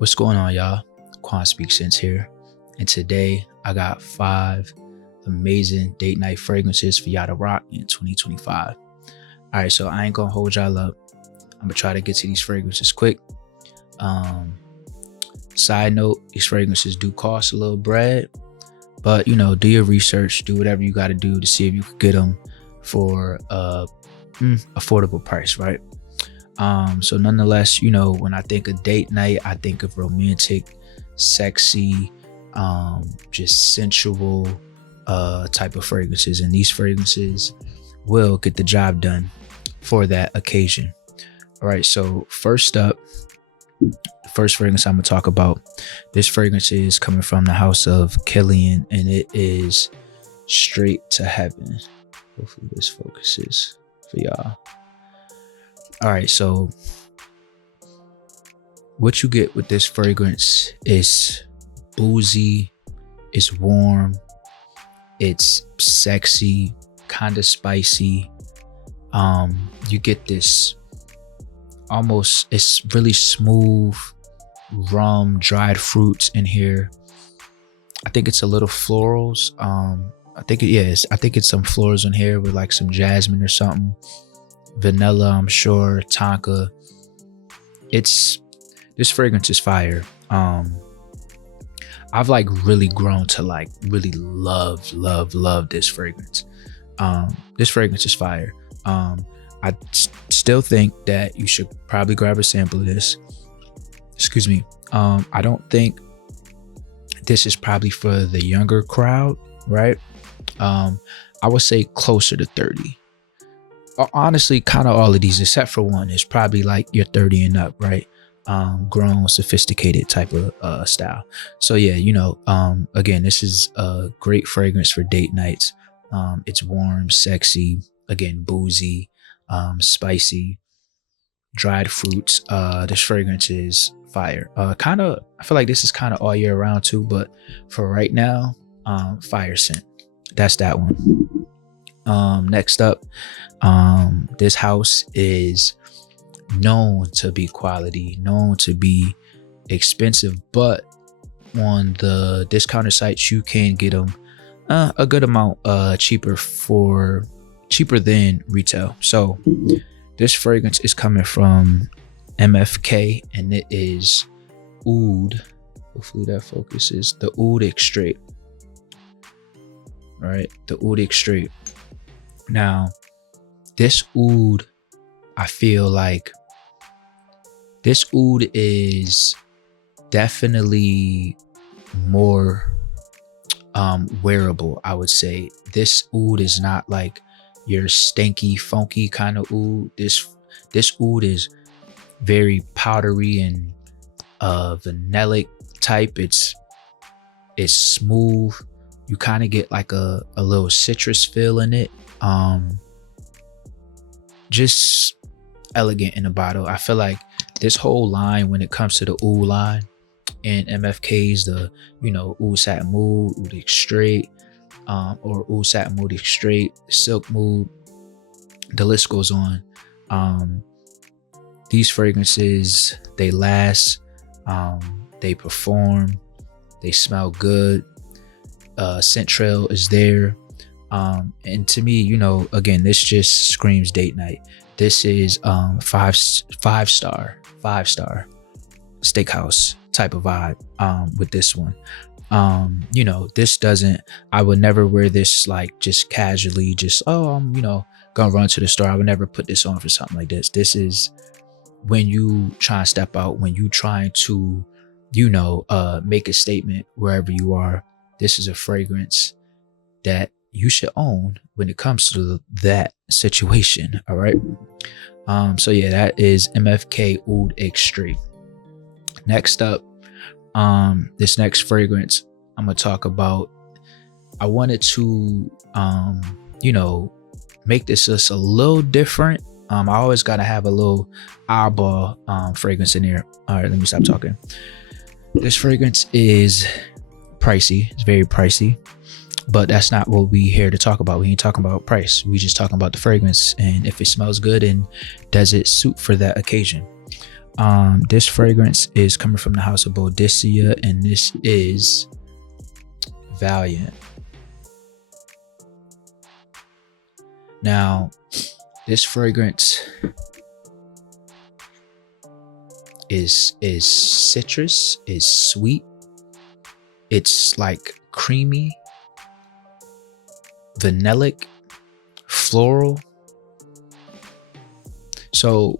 What's going on, y'all? Quan Speak Sense here, and today I got 5 amazing date night fragrances for y'all to rock in 2025. All right, so I ain't gonna hold y'all up. I'm gonna try to get to these fragrances quick. Side note, these fragrances do cost a little bread, but do your research, do whatever you got to do to see if you can get them for affordable price, right? So nonetheless, when I think of date night, I think of romantic, sexy, just sensual type of fragrances, and these fragrances will get the job done for that occasion. All right, so first up, the first fragrance I'm gonna talk about, this fragrance is coming from the house of Kilian, and it is Straight to Heaven. Hopefully this focuses for y'all. All right, so what you get with this fragrance is boozy, it's warm, it's sexy, kind of spicy. You get this almost, it's really smooth rum, dried fruits in here. I think it's a little florals. I think it's some florals in here with like some jasmine or something. Vanilla, I'm sure, tonka. This fragrance is fire. I've like really grown to like really love this fragrance. This fragrance is fire. I still think that you should probably grab a sample of this. Excuse me. I don't think this is probably for the younger crowd, right? I would say closer to 30. Honestly, kind of all of these except for one is probably like you're 30 and up, right? Grown, sophisticated type of style. So yeah, again, this is a great fragrance for date nights. It's warm, sexy, again, boozy, spicy, dried fruits. This fragrance is fire. I feel like this is kind of all year round too, but for right now, fire scent. That's that one. Next up, this house is known to be quality, known to be expensive, but on the discounter sites you can get them a good amount cheaper than retail. So this fragrance is coming from MFK, and it is Oud. Hopefully that focuses. The Oud Extrait. All right, the Oud Extrait. Now, this oud, I feel like this oud is definitely more wearable, I would say. This oud is not like your stinky, funky kind of oud. This oud is very powdery and vanillic type. It's smooth. You kind of get like a little citrus feel in it. Just elegant in a bottle. I feel like this whole line, when it comes to the oud line and MFK's, the Oud Satin Mood, Oud Extrait, or Oud Satin Mood Extrait, Silk Mood, the list goes on. These fragrances, they last, they perform, they smell good. Scent trail is there. And to me, again, this just screams date night. This is five star steakhouse type of vibe with this one. This doesn't, I would never wear this like just casually, just I'm gonna run to the store. I would never put this on for something like this. This is when you try to step out, when you trying to make a statement wherever you are. This is a fragrance that you should own when it comes to that situation. All right. So yeah, that is MFK Oud Extrait. Next up, this next fragrance I'm gonna talk about, I wanted to make this just a little different. I always gotta have a little eyeball fragrance in there. All right, let me stop talking. This fragrance is pricey. It's very pricey, but that's not what we here to talk about. We ain't talking about price. We just talking about the fragrance and if it smells good and does it suit for that occasion. This fragrance is coming from the house of Boadicea, and this is Valiant. Now, this fragrance is citrus, is sweet. It's like creamy, vanillic, floral. So,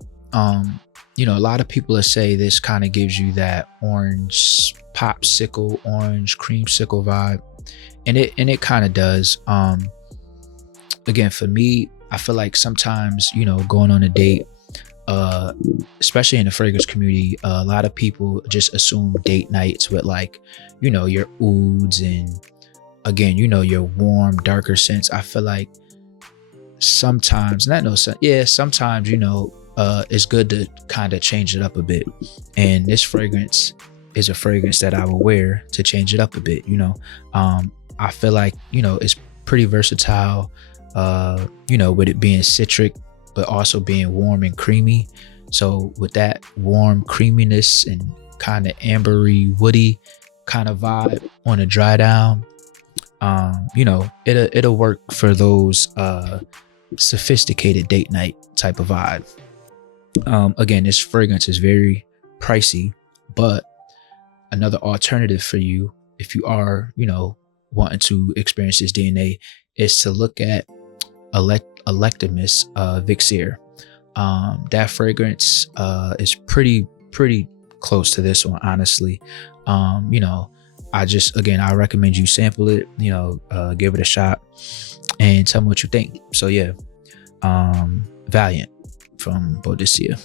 you know, a lot of people will say this kind of gives you that orange popsicle, orange creamsicle vibe, and it kind of does. Again, for me, I feel like sometimes, you know, going on a date, especially in the fragrance community, a lot of people just assume date nights with, like, you know, your ouds and, again, you know, your warm, darker scents. I feel like sometimes, sometimes, you know, it's good to kind of change it up a bit. And this fragrance is a fragrance that I will wear to change it up a bit. You know, I feel like, you know, it's pretty versatile, you know, with it being citric, but also being warm and creamy. So with that warm creaminess and kind of ambery, woody kind of vibe on a dry down, you know, it'll work for those sophisticated date night type of vibe. Again, this fragrance is very pricey, but another alternative for you, if you are, you know, wanting to experience this DNA, is to look at Electimus Vixir. That fragrance is pretty close to this one, honestly. You know, I recommend you sample it, you know, give it a shot and tell me what you think. So yeah, Valiant from Boadicea.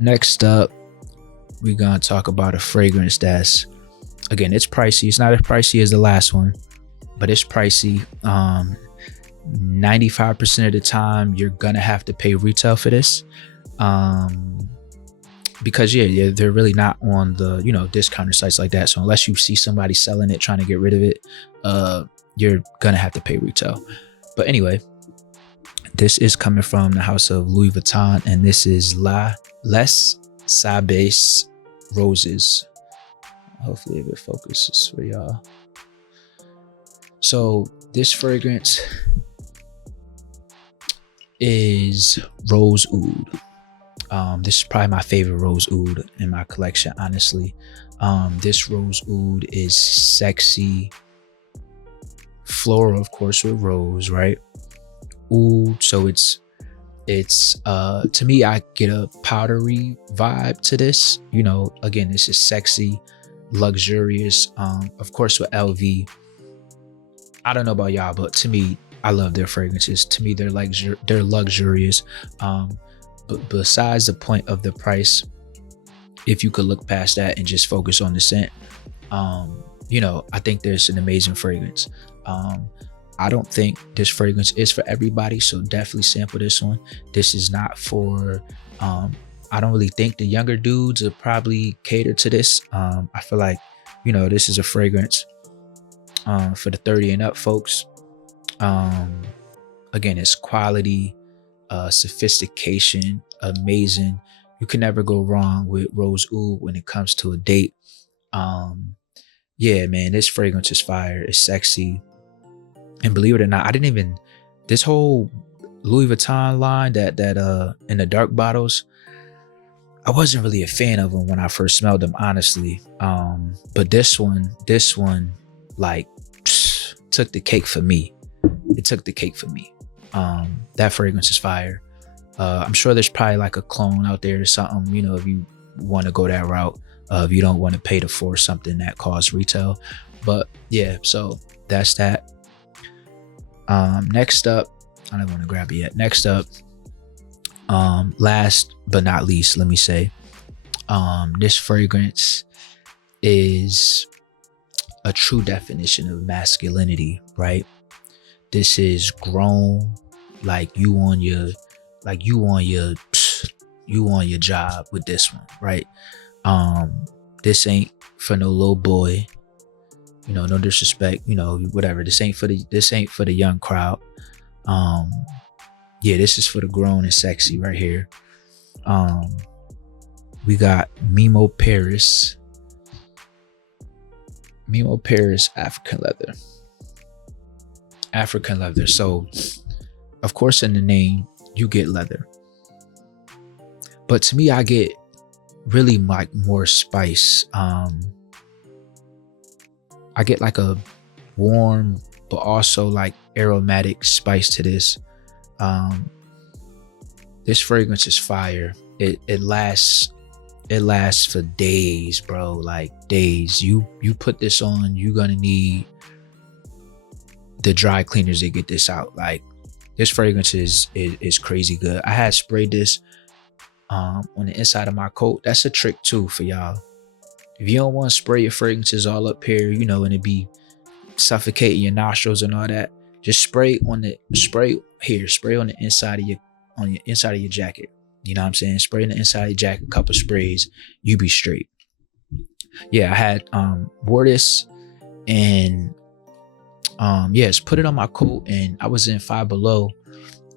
Next up, we're gonna talk about a fragrance that's, again, it's pricey. It's not as pricey as the last one, but it's pricey. 95% of the time you're gonna have to pay retail for this, because they're really not on the, you know, discounter sites like that. So unless you see somebody selling it, trying to get rid of it, you're gonna have to pay retail. But anyway, this is coming from the house of Louis Vuitton, and this is Les Sables Roses. Hopefully if it focuses for y'all. So this fragrance is Rose Oud. This is probably my favorite Rose Oud in my collection, honestly. This Rose Oud is sexy, floral, of course, with rose, right? Oud, so it's to me, I get a powdery vibe to this. You know, again, this is sexy, luxurious. Of course, with LV, I don't know about y'all, but to me, I love their fragrances. To me, they're luxurious. But besides the point of the price, if you could look past that and just focus on the scent, you know, I think there's an amazing fragrance. I don't think this fragrance is for everybody, so definitely sample this one. This is not for, I don't really think the younger dudes will probably cater to this. I feel like, you know, this is a fragrance for the 30 and up folks. Again, it's quality, sophistication, amazing. You can never go wrong with Rose Oud when it comes to a date. Yeah, man, this fragrance is fire. It's sexy. And believe it or not, this whole Louis Vuitton line that in the dark bottles, I wasn't really a fan of them when I first smelled them, honestly. But this one, like, took the cake for me. It took the cake for me. That fragrance is fire. I'm sure there's probably like a clone out there or something, you know, if you want to go that route, if you don't want to pay to force something that costs retail. But yeah, so that's that. Next up, I don't want to grab it yet. Next up, last but not least, let me say, this fragrance is a true definition of masculinity, right? This is grown, like you on your job with this one, right? This ain't for no little boy, you know, no disrespect, you know, whatever. This ain't for the young crowd. Yeah, this is for the grown and sexy right here. We got Memo Paris African leather. So of course in the name you get leather, but to me I get really like more spice. I get like a warm but also like aromatic spice to this. This fragrance is fire. It lasts for days, bro. Like days. You put this on, you're gonna need the dry cleaners to get this out. Like this fragrance is crazy good. I had sprayed this on the inside of my coat. That's a trick too for y'all. If you don't want to spray your fragrances all up here, you know, and it be suffocating your nostrils and all that, just spray on the inside of your jacket. You know what I'm saying? Spray on the inside of your jacket, a couple sprays, you be straight. Yeah, I had wore this and just put it on my coat, and I was in Five Below,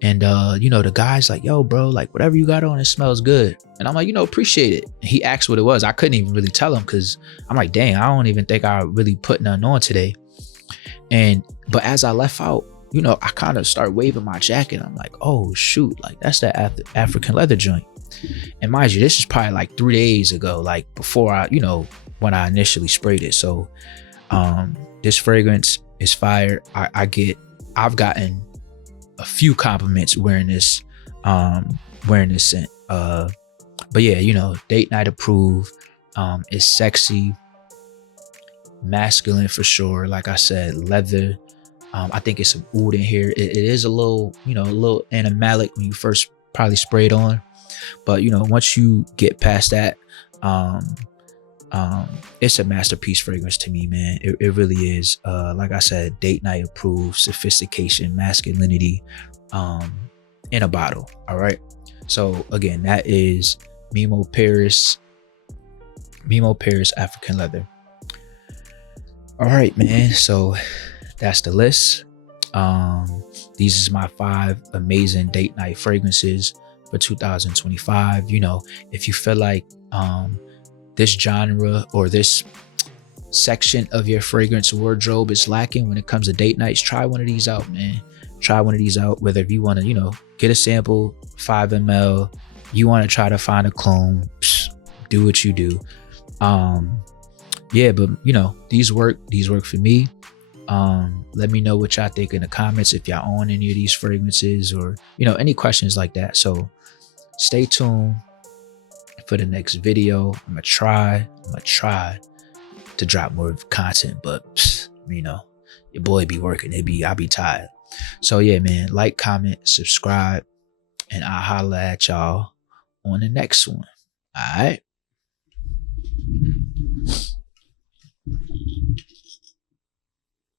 and you know, the guy's like, yo bro, like whatever you got on, it smells good. And I'm like, you know, appreciate it. And he asked what it was. I couldn't even really tell him because I'm like, dang, I don't even think I really put nothing on today. But as I left out, you know, I kind of start waving my jacket. I'm like, oh shoot, like that's that African leather joint. And mind you, this is probably like 3 days ago, like before I, you know, when I initially sprayed it. So this fragrance is fire. I've gotten a few compliments wearing this scent. But yeah, you know, date night approved. It's sexy, masculine for sure. Like I said, leather. I think it's some oud in here. It is a little, you know, a little animalic when you first probably spray it on, but you know, once you get past that, it's a masterpiece fragrance to me, man. It really is. Like I said, date night approved, sophistication, masculinity, in a bottle. All right. So again, that is Memo Paris African leather. All right, man. So that's the list. These is my 5 amazing date night fragrances for 2025. You know, if you feel like this genre or this section of your fragrance wardrobe is lacking when it comes to date nights, try one of these out, man. Try one of these out, whether if you want to, you know, get a sample, 5 ml, you want to try to find a clone, do what you do. Yeah, but you know, these work for me. Let me know what y'all think in the comments if y'all own any of these fragrances, or you know, any questions like that. So stay tuned for the next video. I'm gonna try to drop more content, but you know, your boy be working. I'll be tired. So yeah, man, like, comment, subscribe, and I'll holla at y'all on the next one. All right.